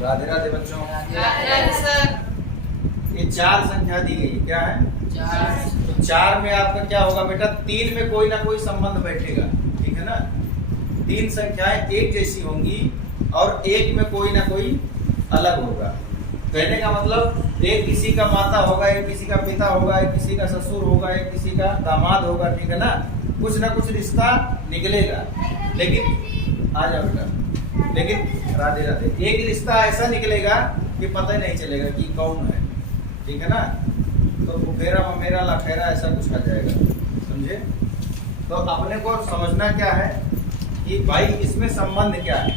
राधे राधे बच्चों। राधे राधे सर। ये 4 संख्या दी गई, क्या है? 4। तो 4 में आपका क्या होगा बेटा? 3 में कोई ना कोई संबंध बैठेगा, ठीक है ना। 3 संख्याएं एक जैसी होंगी और एक में कोई ना कोई अलग होगा। कहने का मतलब एक किसी का माता होगा, एक किसी का पिता होगा, एक किसी का ससुर होगा, एक किसी का दामाद होगा, ठीक है ना। कुछ ना कुछ रिश्ता निकलेगा, लेकिन आ जाओ बेटा, लेकिन राधे राधे, एक रिश्ता ऐसा निकलेगा कि पता ही नहीं चलेगा कि कौन है, ठीक है ना। तो फुफेरा ममेरा लखेरा ऐसा कुछ आ जाएगा, समझे। तो अपने को समझना क्या है कि भाई इसमें संबंध क्या है,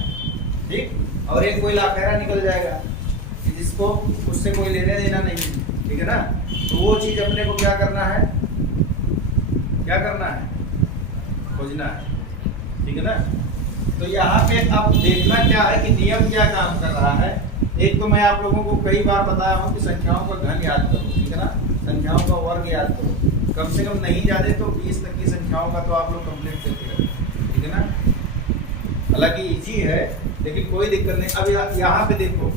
ठीक। और एक कोई लाखेरा निकल जाएगा कि जिसको उससे कोई लेने देना नहीं, ठीक है ना। तो वो चीज अपने को क्या करना है, क्या करना है, खोजना है, ठीक है ना। तो यहाँ पे अब देखना क्या है कि नियम क्या काम कर रहा है। एक तो मैं आप लोगों को कई बार बताया हूँ कि संख्याओं का घन याद करो, ठीक है ना। संख्याओं का वर्ग याद करो, कम से कम नहीं जाते तो 20 तक की संख्याओं का तो आप लोग कंप्लीट करते रहे, ठीक है ना। हालांकि इजी है लेकिन कोई दिक्कत नहीं। अब यहाँ पे देखो,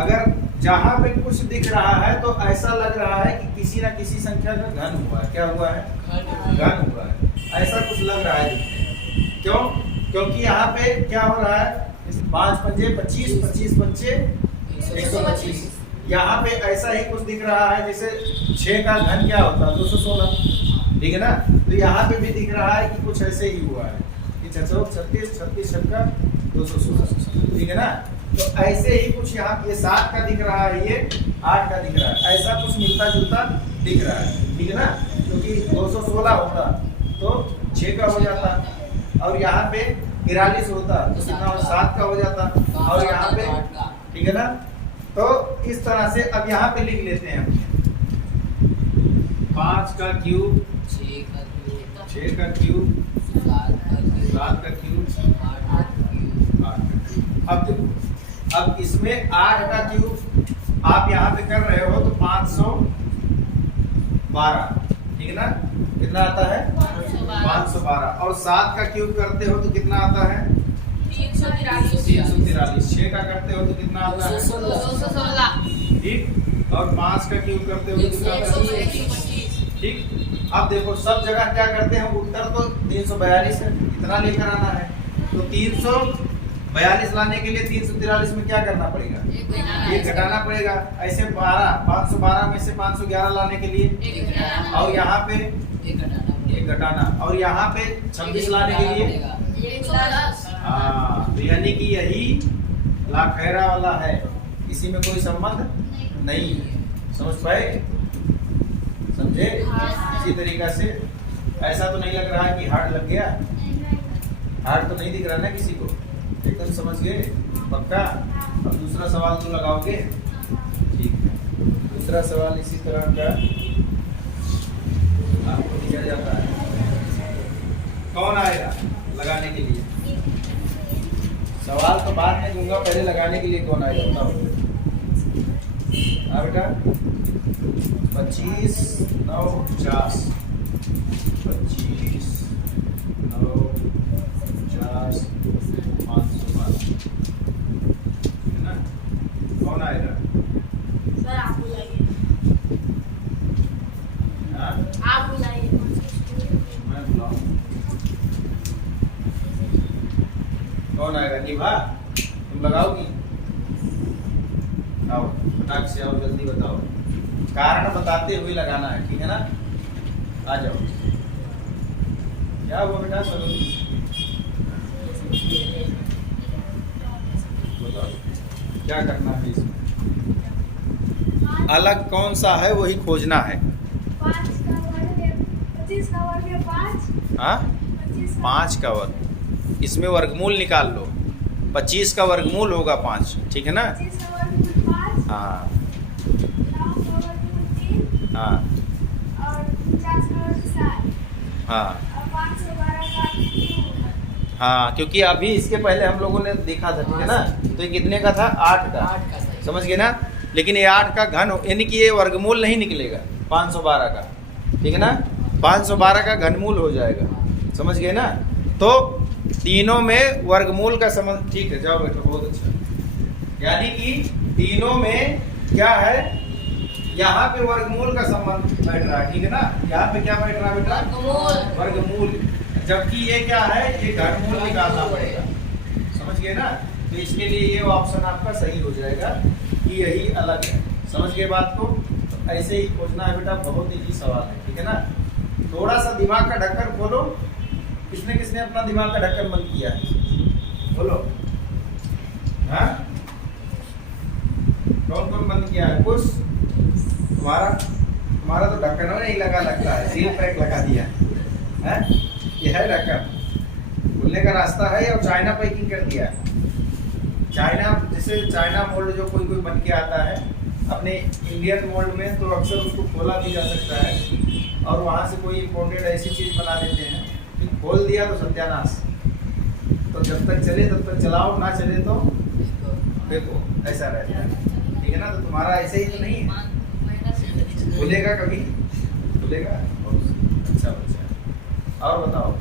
अगर जहाँ पे कुछ दिख रहा है तो ऐसा लग रहा है कि किसी ना किसी संख्या का घन हुआ है। क्या हुआ है? घन हुआ है, ऐसा कुछ लग रहा है। क्यों? क्योंकि यहाँ पे क्या हो रहा है, 5 पंजे 25, 25 पंचे 125। यहाँ पे ऐसा ही कुछ दिख रहा है जैसे 6 का घन क्या होता है, 216, ठीक है ना। तो यहाँ पे भी दिख रहा है कि कुछ ऐसे ही हुआ है कि 36, 36 छक्का 216, ठीक है ना। तो ऐसे ही कुछ यहाँ ये 7 का दिख रहा है, ये 8 का दिख रहा है, ऐसा कुछ मिलता जुलता दिख रहा है, ठीक है ना। क्योंकि 216 होता तो 6 का हो जाता, और यहाँ पे 43 होता तो कितना 7 का हो जाता, और यहाँ पे, ठीक है ना। तो इस तरह से अब यहाँ पे लिख लेते हैं 5 का क्यूब, 6 का क्यूब, 7 का क्यूब, 8 का क्यूब। अब देखो, अब इसमें 8 का क्यूब आप यहाँ पे कर रहे हो तो 512, ठीक है ना। कितना आता है? 512। और 7 का क्यूब करते हो तो कितना आता है? 343। 6 का करते हो तो कितना आता है? 216। ठीक। और 5 का क्यूब करते हो तो कितना आता है? 125। ठीक। अब देखो सब जगह क्या करते हैं, उत्तर तो 342 है, इतना लेकर आना है। तो 342 लाने के लिए 343 में क्या करना पड़ेगा? ये घटाना पड़ेगा। ऐसे 512 में से 511 लाने के लिए, और यहाँ पे एक घटाना, और यहाँ पे 26 लाने के लिए 110। हाँ। तो यानी कि यही लाखेरा वाला है, इसी में कोई संबंध नहीं है। समझ पाए? समझे? इसी तरीका से ऐसा तो नहीं लग रहा है कि हार्ड लग गया, हार्ड तो नहीं दिख रहा ना किसी को, एकदम समझ गए पक्का। अब दूसरा सवाल तो लगाओगे, ठीक है। दूसरा सवाल इसी तरह का आपको दिया जाता है। कौन आएगा लगाने के लिए? सवाल तो बाद में दूंगा, पहले लगाने के लिए कौन आएगा बताओ। हाँ बेटा, 25 9 50, 25 9 50 512, है ना। कौन आएगा? सर आप बुलाइए। हाँ? आप बुलाइए। मैं बुलाऊं? कौन आएगा? निभा, तुम लगाओगी? आओ फटाक से आओ, जल्दी बताओ, कारण बताते हुए लगाना है, ठीक है ना। आ जाओ। क्या हुआ बेटा? बताओ क्या करना है इसमें? अलग कौन सा है वही खोजना है। 5 का वर्ग है 25 का वर्ग है 5। हाँ, 5 का वर्ग, इसमें वर्गमूल निकाल लो। 25 का वर्गमूल होगा 5, ठीक है ना। 25 का वर्गमूल 5। हाँ 9 का वर्गमूल 3। हाँ और 50 का वर्ग 7। हाँ और 512 का 3। हाँ, क्योंकि अभी इसके पहले हम लोगों ने देखा था, ठीक है ना। तो ये कितने का था? 8 का, समझ गए ना। लेकिन ये 8 का घन, यानी कि ये वर्गमूल नहीं निकलेगा 512 का, ठीक है ना। 512 का घनमूल हो जाएगा, समझ गए ना। तो तीनों में वर्गमूल का संबंध, ठीक है। जाओ बेटा, बहुत अच्छा। यानी कि तीनों में क्या है, यहाँ पे वर्गमूल का संबंध बैठ रहा है, ठीक है ना। यहाँ पे क्या बैठ रहा है बेटा, वर्गमूल। वर्गमूल, जबकि ये क्या है, ये घनमूल निकालना पड़ेगा, समझ गए ना। तो इसके लिए ये ऑप्शन आपका सही हो जाएगा कि यही अलग है। समझ गए बात को। तो ऐसे ही खोजना है बेटा, बहुत इजी सवाल है, ठीक है ना। थोड़ा सा दिमाग का ढक्कन खोलो। किसने किसने अपना दिमाग का ढक्कन बंद किया है, बोलो। हाँ, कौन कौन बंद किया है, कुछ तुम्हारा तो ढक्कन नहीं लगा, लगता है सील पैक लगा दिया है। ये है ढक्कन, खुलने का रास्ता है, और चाइना पैकिंग कर दिया है। चाइना, जैसे चाइना मोल्ड जो कोई कोई बन के आता है अपने इंडियन मोल्ड में, तो अक्सर उसको खोला भी जा सकता है, और वहाँ से कोई इम्पोर्टेड ऐसी चीज़ बना देते हैं कि खोल दिया तो सत्यानाश। तो जब तक चले तब तक चलाओ, ना चले तो देखो, ऐसा रहता है, ठीक है ना। तो तुम्हारा ऐसे ही तो नहीं है, खुलेगा कभी, खुलेगा। बहुत अच्छा बच्चा है। और बताओ।